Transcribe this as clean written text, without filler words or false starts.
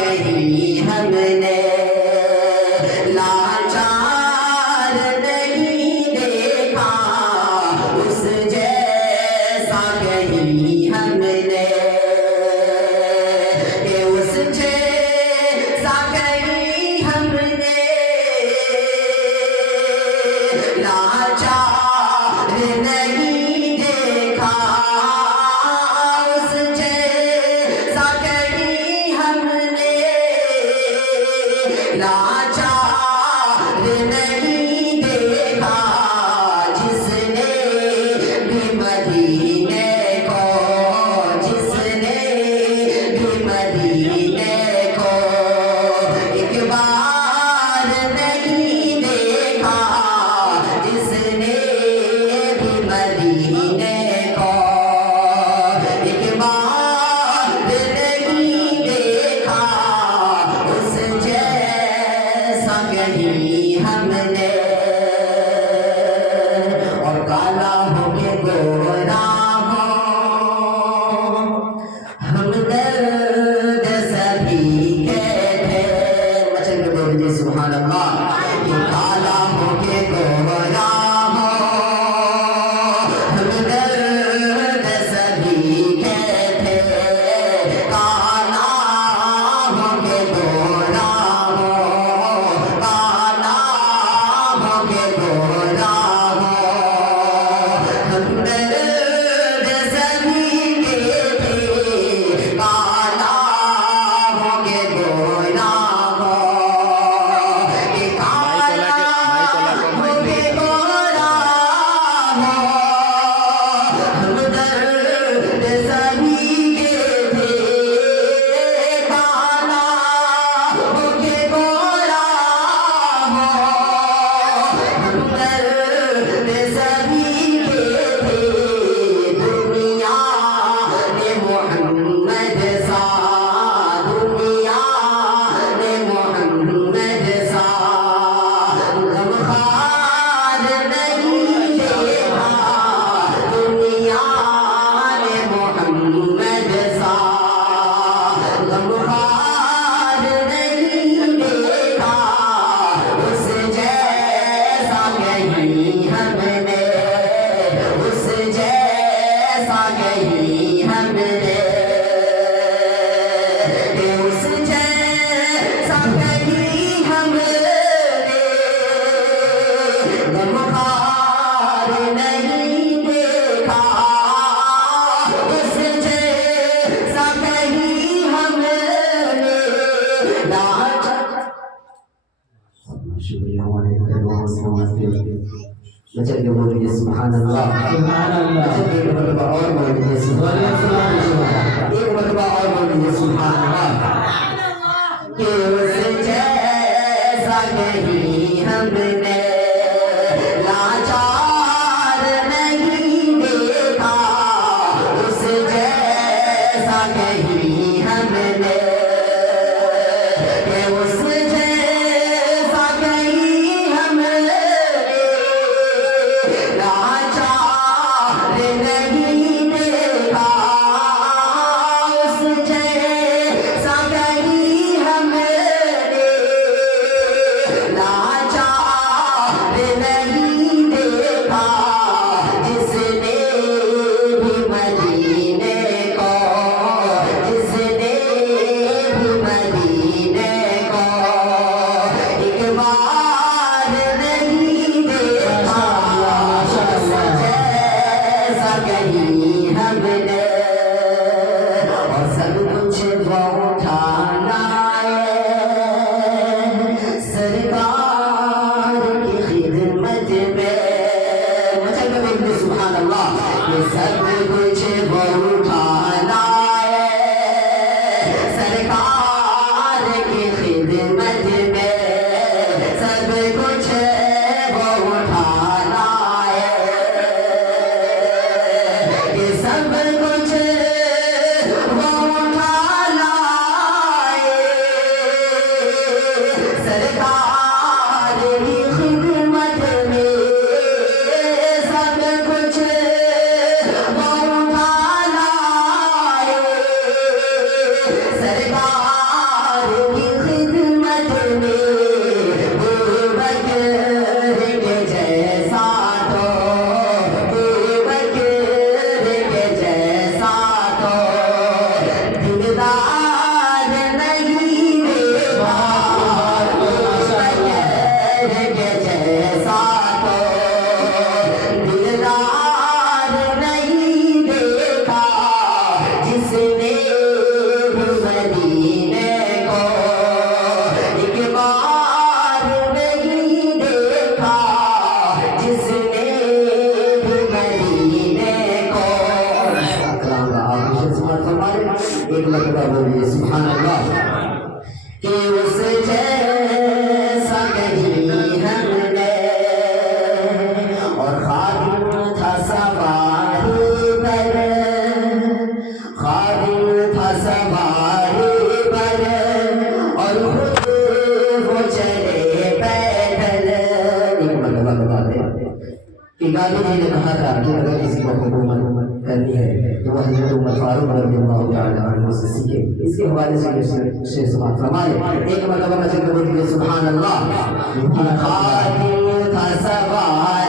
کہیں ہم نے لاچار نہیں دیکھا، اس جیسا کہیں ہم نے کہ اس جیسا کہیں ہم نے لاچار نہیں دیکھا، اس جیسا کہیں ہم نے لاچار نہیں دیکھا، جس نے بھی مدینے کو، جس نے بھی مدینے کو ایک بار نہیں دیکھا، جس نے بھی مدینے کو ایک بار نہیں دیکھا، اس جیسا کہیں ہم نے اور کالا ہو کے گورا ہو، ہم درد سبھی کے تھے، مچل کے بول دیجیے سبحان اللہ، کہ کالا ہو کے گورا ہو، ہم درد سبھی کے تھے، کالا ہو کے گورا ہو، کالا ہو کے گورا ہو، ہم درد سبھی کے تھے، کالا ہو کے گورا ہو، کہ کالا ہو کے گورا ہو، ہم درد سبھی کے تھے، کالا ہو کے گورا ہو، ہم درد سبھی کے تھے، دنیا نے محمد سا، دنیا نے محمد سا غمخوار نہیں دیکھا، دنیا نے محمد سا غمخوار نہیں دیکھا، اس جیسا کہیں ہم نے، اس جیسا کہیں ہم نے کہ اس جیسا کہیں ہم نے غمخوار نہیں دیکھا، اس جیسا کہیں ہم نے شکریہ بچل کے بول دیجیے سبحان اللہ، سبحان اللہ، ایک مرتبہ اور بول دیجیے سبحان اللہ، ایک مرتبہ اور بول دیجیے سبحان اللہ، کہ اس جیسا کہیں ہم نے لاچار نہیں دیکھا، اس جیسا کہیں ہم نے کہ اس جیسا کہیں ہم نے لاچار نہیں دیکھا، اس جیسا کہ اس جیسا کہیں ہم نے اور خادم تھا سواری پر خادم تھا سواری پر اور خود وہ چلے پیدل ایک مرتبہ بتا دیں کہ غازی جی نے کہا تھا کہ اگر کسی کو حکومت کرنی ہے تو وہ حضرت عمر فاروق رضی اللہ تعالیٰ عنہ سے سیکھے اس کے حوالے سے شیخ سماعت فرمائے ایک مرتبہ مسجد میں بولیے سبحان اللہ خادم تھا سواری